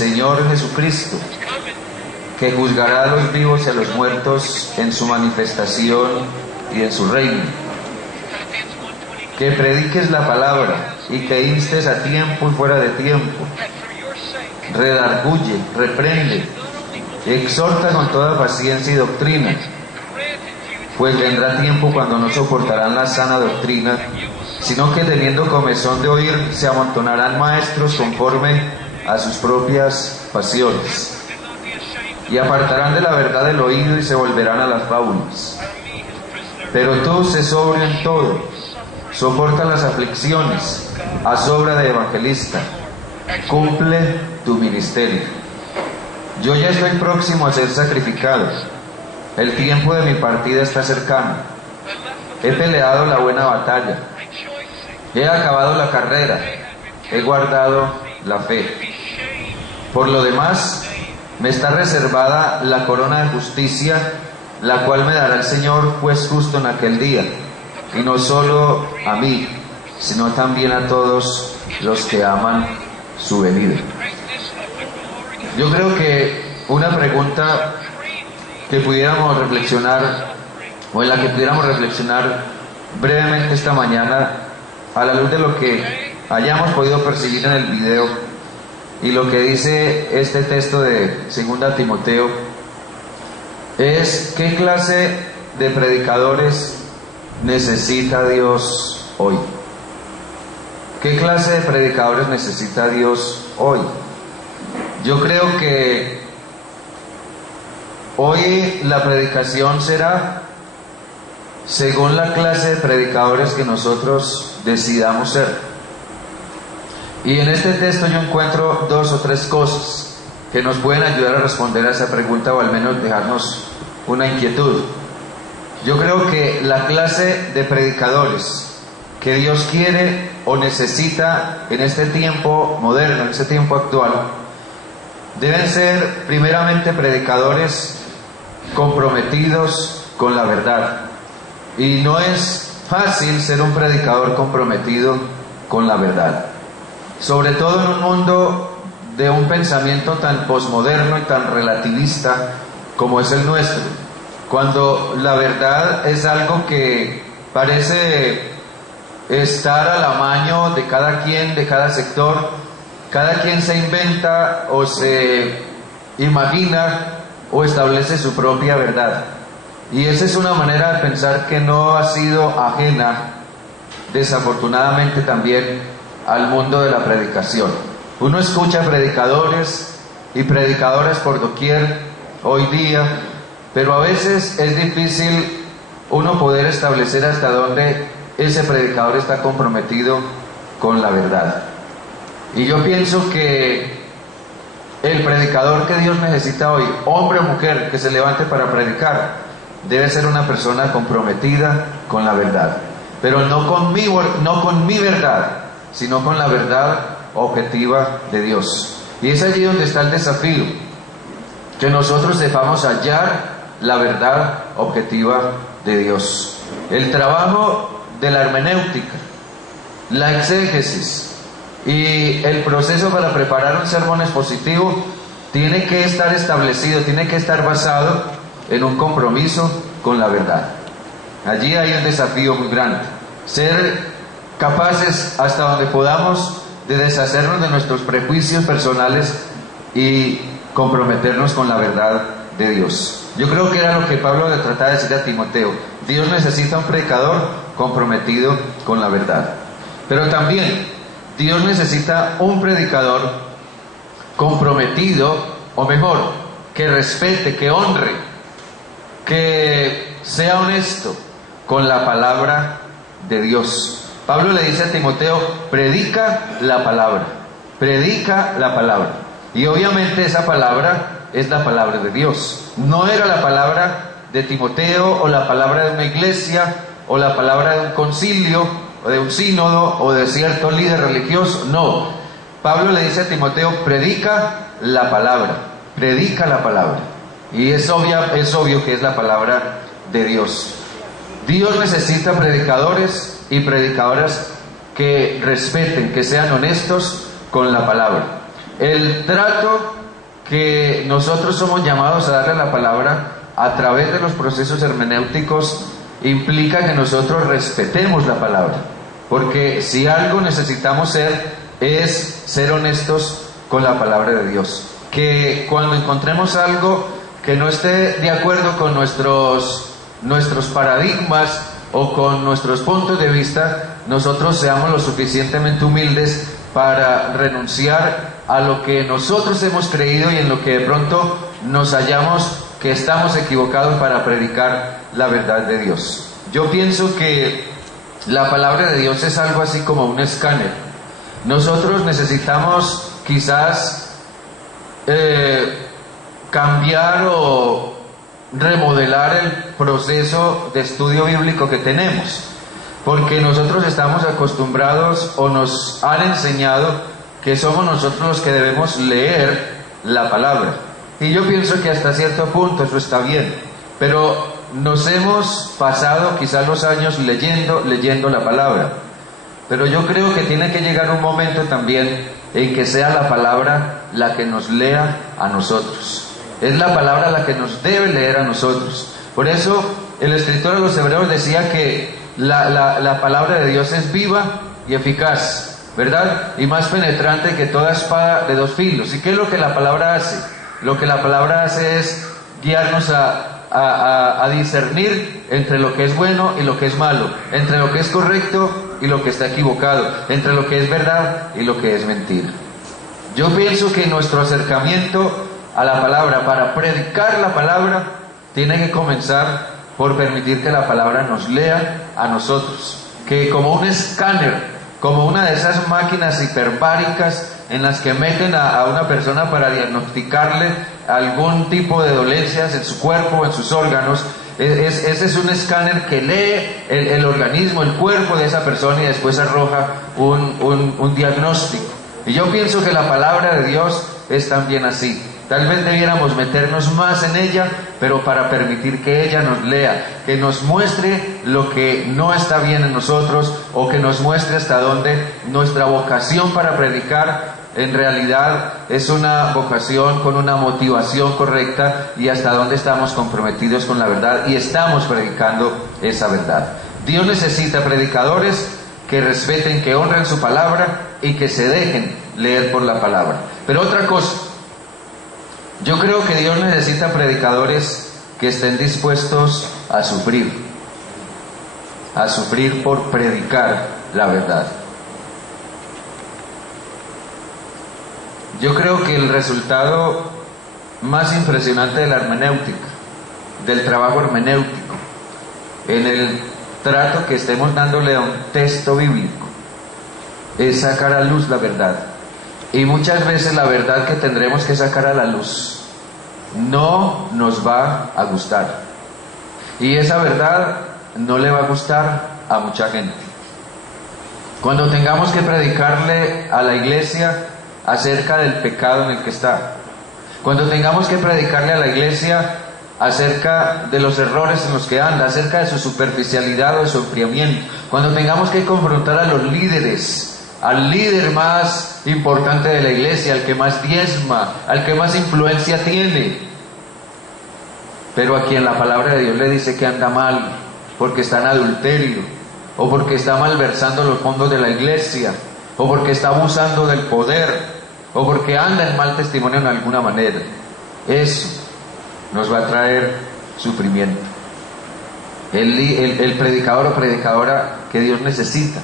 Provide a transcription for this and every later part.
Señor Jesucristo, que juzgará a los vivos y a los muertos en su manifestación y en su reino. Que prediques la palabra y que instes a tiempo y fuera de tiempo. Redarguye, reprende, exhorta con toda paciencia y doctrina, pues vendrá tiempo cuando no soportarán la sana doctrina, sino que teniendo comezón de oír, se amontonarán maestros conforme a sus propias pasiones, y apartarán de la verdad el oído y se volverán a las fábulas. Pero tú sé sobrio en todo, soporta las aflicciones, haz obra de evangelista, cumple tu ministerio. Yo ya estoy próximo a ser sacrificado, el tiempo de mi partida está cercano. He peleado la buena batalla, he acabado la carrera, he guardado la fe. Por lo demás, me está reservada la corona de justicia, la cual me dará el Señor, juez justo en aquel día, y no solo a mí, sino también a todos los que aman su venida. Yo creo que una pregunta que pudiéramos reflexionar, o en la que pudiéramos reflexionar brevemente esta mañana, a la luz de lo que hayamos podido percibir en el video y lo que dice este texto de 2 Timoteo, es ¿qué clase de predicadores necesita Dios hoy? ¿Qué clase de predicadores necesita Dios hoy? Yo creo que hoy la predicación será según la clase de predicadores que nosotros decidamos ser. Y en este texto yo encuentro 2 o 3 cosas que nos pueden ayudar a responder a esa pregunta, o al menos dejarnos una inquietud. Yo creo que la clase de predicadores que Dios quiere o necesita en este tiempo moderno, en este tiempo actual, deben ser primeramente predicadores comprometidos con la verdad. Y no es fácil ser un predicador comprometido con la verdad, sobre todo en un mundo de un pensamiento tan posmoderno y tan relativista como es el nuestro, cuando la verdad es algo que parece estar al amaño de cada quien, de cada sector. Cada quien se inventa o se imagina o establece su propia verdad. Y esa es una manera de pensar que no ha sido ajena, desafortunadamente, también al mundo de la predicación. Uno escucha predicadores y predicadoras por doquier hoy día, pero a veces es difícil uno poder establecer hasta dónde ese predicador está comprometido con la verdad. Y yo pienso que el predicador que Dios necesita hoy, hombre o mujer que se levante para predicar, debe ser una persona comprometida con la verdad, pero no con mi verdad, sino con la verdad objetiva de Dios. Y es allí donde está el desafío, que nosotros sepamos hallar la verdad objetiva de Dios. El trabajo de la hermenéutica, la exégesis y el proceso para preparar un sermón expositivo tiene que estar establecido, tiene que estar basado en un compromiso con la verdad. Allí hay un desafío muy grande, ser capaces hasta donde podamos de deshacernos de nuestros prejuicios personales y comprometernos con la verdad de Dios. Yo creo que era lo que Pablo le trataba de decir a Timoteo. Dios necesita un predicador comprometido con la verdad, pero también Dios necesita un predicador comprometido, o mejor, que respete, que honre, que sea honesto con la palabra de Dios. Pablo le dice a Timoteo, predica la palabra, predica la palabra. Y obviamente esa palabra es la palabra de Dios. No era la palabra de Timoteo, o la palabra de una iglesia, o la palabra de un concilio, o de un sínodo, o de cierto líder religioso. No, Pablo le dice a Timoteo, predica la palabra, predica la palabra. Y es obvio que es la palabra de Dios. Dios necesita predicadores y predicadoras que respeten, que sean honestos con la palabra. El trato que nosotros somos llamados a darle a la palabra a través de los procesos hermenéuticos implica que nosotros respetemos la palabra, porque si algo necesitamos es ser honestos con la palabra de Dios. Que cuando encontremos algo que no esté de acuerdo con nuestros paradigmas o con nuestros puntos de vista, nosotros seamos lo suficientemente humildes para renunciar a lo que nosotros hemos creído y en lo que de pronto nos hallamos que estamos equivocados para predicar la verdad de Dios. Yo pienso que la palabra de Dios es algo así como un escáner. Nosotros necesitamos quizás cambiar o remodelar el proceso de estudio bíblico que tenemos, porque nosotros estamos acostumbrados o nos han enseñado que somos nosotros los que debemos leer la palabra, y yo pienso que hasta cierto punto eso está bien, pero nos hemos pasado quizás los años leyendo la palabra, pero yo creo que tiene que llegar un momento también en que sea la palabra la que nos lea a nosotros. Es la palabra la que nos debe leer a nosotros. Por eso el escritor de los Hebreos decía que la palabra de Dios es viva y eficaz, ¿verdad? Y más penetrante que toda espada de dos filos. ¿Y qué es lo que la palabra hace? Lo que la palabra hace es guiarnos a discernir entre lo que es bueno y lo que es malo, entre lo que es correcto y lo que está equivocado, entre lo que es verdad y lo que es mentira. Yo pienso que nuestro acercamiento a la palabra, para predicar la palabra, tiene que comenzar por permitir que la palabra nos lea a nosotros, que como un escáner, como una de esas máquinas hiperbáricas en las que meten a una persona para diagnosticarle algún tipo de dolencias en su cuerpo o en sus órganos, ese es un escáner que lee el organismo, el cuerpo de esa persona y después arroja un diagnóstico. Y yo pienso que la palabra de Dios es también así. Tal vez debiéramos meternos más en ella, pero para permitir que ella nos lea, que nos muestre lo que no está bien en nosotros, o que nos muestre hasta dónde nuestra vocación para predicar en realidad es una vocación con una motivación correcta, y hasta dónde estamos comprometidos con la verdad y estamos predicando esa verdad. Dios necesita predicadores que respeten, que honren su palabra y que se dejen leer por la palabra. Pero otra cosa, yo creo que Dios necesita predicadores que estén dispuestos a sufrir por predicar la verdad. Yo creo que el resultado más impresionante de la hermenéutica, del trabajo hermenéutico, en el trato que estemos dándole a un texto bíblico, es sacar a luz la verdad. Y muchas veces la verdad que tendremos que sacar a la luz no nos va a gustar. Y esa verdad no le va a gustar a mucha gente. Cuando tengamos que predicarle a la iglesia acerca del pecado en el que está, cuando tengamos que predicarle a la iglesia acerca de los errores en los que anda, acerca de su superficialidad o de su enfriamiento, cuando tengamos que confrontar a los líderes, al líder más importante de la iglesia, al que más diezma, al que más influencia tiene, pero a quien la palabra de Dios le dice que anda mal, porque está en adulterio, o porque está malversando los fondos de la iglesia, o porque está abusando del poder, o porque anda en mal testimonio en alguna manera, eso nos va a traer sufrimiento. El predicador o predicadora que Dios necesita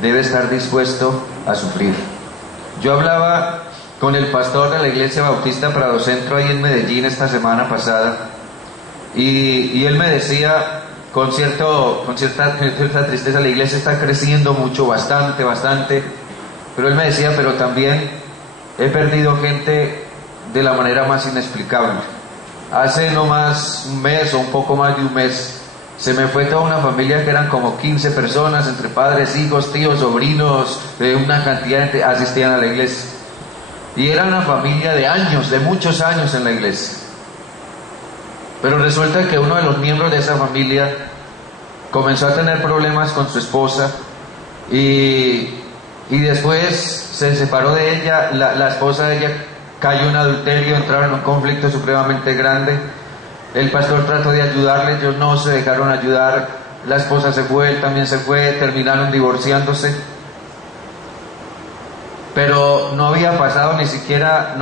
debe estar dispuesto a sufrir. Yo hablaba con el pastor de la Iglesia Bautista Prado Centro ahí en Medellín esta semana pasada, y él me decía con cierta tristeza: la iglesia está creciendo mucho, bastante, pero él me decía, pero también he perdido gente de la manera más inexplicable. Hace no más un mes o un poco más de un mes se me fue toda una familia que eran como 15 personas, entre padres, hijos, tíos, sobrinos, una cantidad de gente asistían a la iglesia. Y era una familia de años, de muchos años en la iglesia. Pero resulta que uno de los miembros de esa familia comenzó a tener problemas con su esposa y y después se separó de ella, la esposa de ella cayó en adulterio, entraron en un conflicto supremamente grande. El pastor trató de ayudarle, ellos no se dejaron ayudar, la esposa se fue, él también se fue, terminaron divorciándose. Pero no habían pasado ni siquiera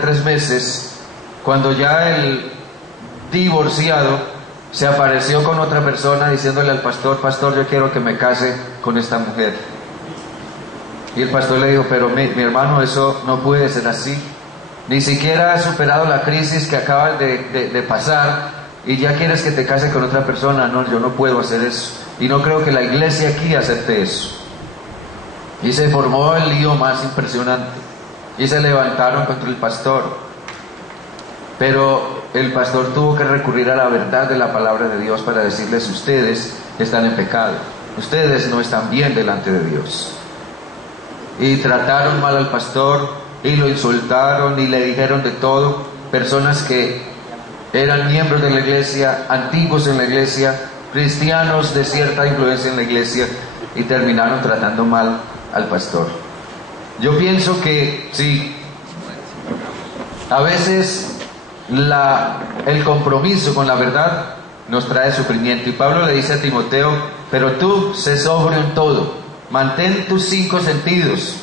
3 meses cuando ya el divorciado se apareció con otra persona diciéndole al pastor: pastor, yo quiero que me case con esta mujer. Y el pastor le dijo: pero mi hermano, eso no puede ser así. Ni siquiera has superado la crisis que acabas de pasar y ya quieres que te case con otra persona. No, yo no puedo hacer eso. Y no creo que la iglesia aquí acepte eso. Y se formó el lío más impresionante. Y se levantaron contra el pastor. Pero el pastor tuvo que recurrir a la verdad de la palabra de Dios para decirles: ustedes están en pecado. Ustedes no están bien delante de Dios. Y trataron mal al pastor, y lo insultaron, y le dijeron de todo. Personas que eran miembros de la iglesia, antiguos en la iglesia, cristianos de cierta influencia en la iglesia, y terminaron tratando mal al pastor. Yo pienso que sí, a veces el compromiso con la verdad nos trae sufrimiento, y Pablo le dice a Timoteo: pero tú sé sobrio en todo, mantén tus 5 sentidos,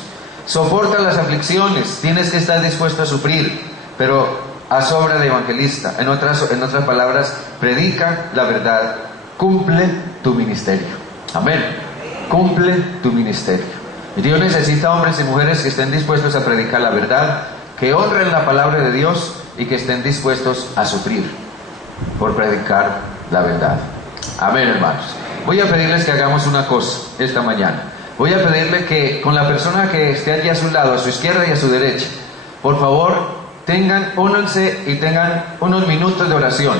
soporta las aflicciones, tienes que estar dispuesto a sufrir, pero haz obra de evangelista. En otras palabras, predica la verdad, cumple tu ministerio. Amén. Cumple tu ministerio. Y Dios necesita hombres y mujeres que estén dispuestos a predicar la verdad, que honren la palabra de Dios y que estén dispuestos a sufrir por predicar la verdad. Amén, hermanos. Voy a pedirles que hagamos una cosa esta mañana. Voy a pedirle que con la persona que esté allí a su lado, a su izquierda y a su derecha, por favor, únanse y tengan unos minutos de oración,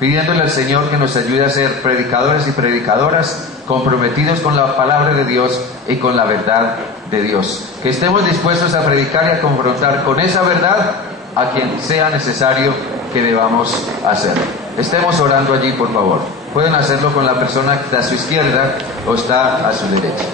pidiéndole al Señor que nos ayude a ser predicadores y predicadoras comprometidos con la palabra de Dios y con la verdad de Dios. Que estemos dispuestos a predicar y a confrontar con esa verdad a quien sea necesario que debamos hacerlo. Estemos orando allí, por favor. Pueden hacerlo con la persona que está a su izquierda o está a su derecha.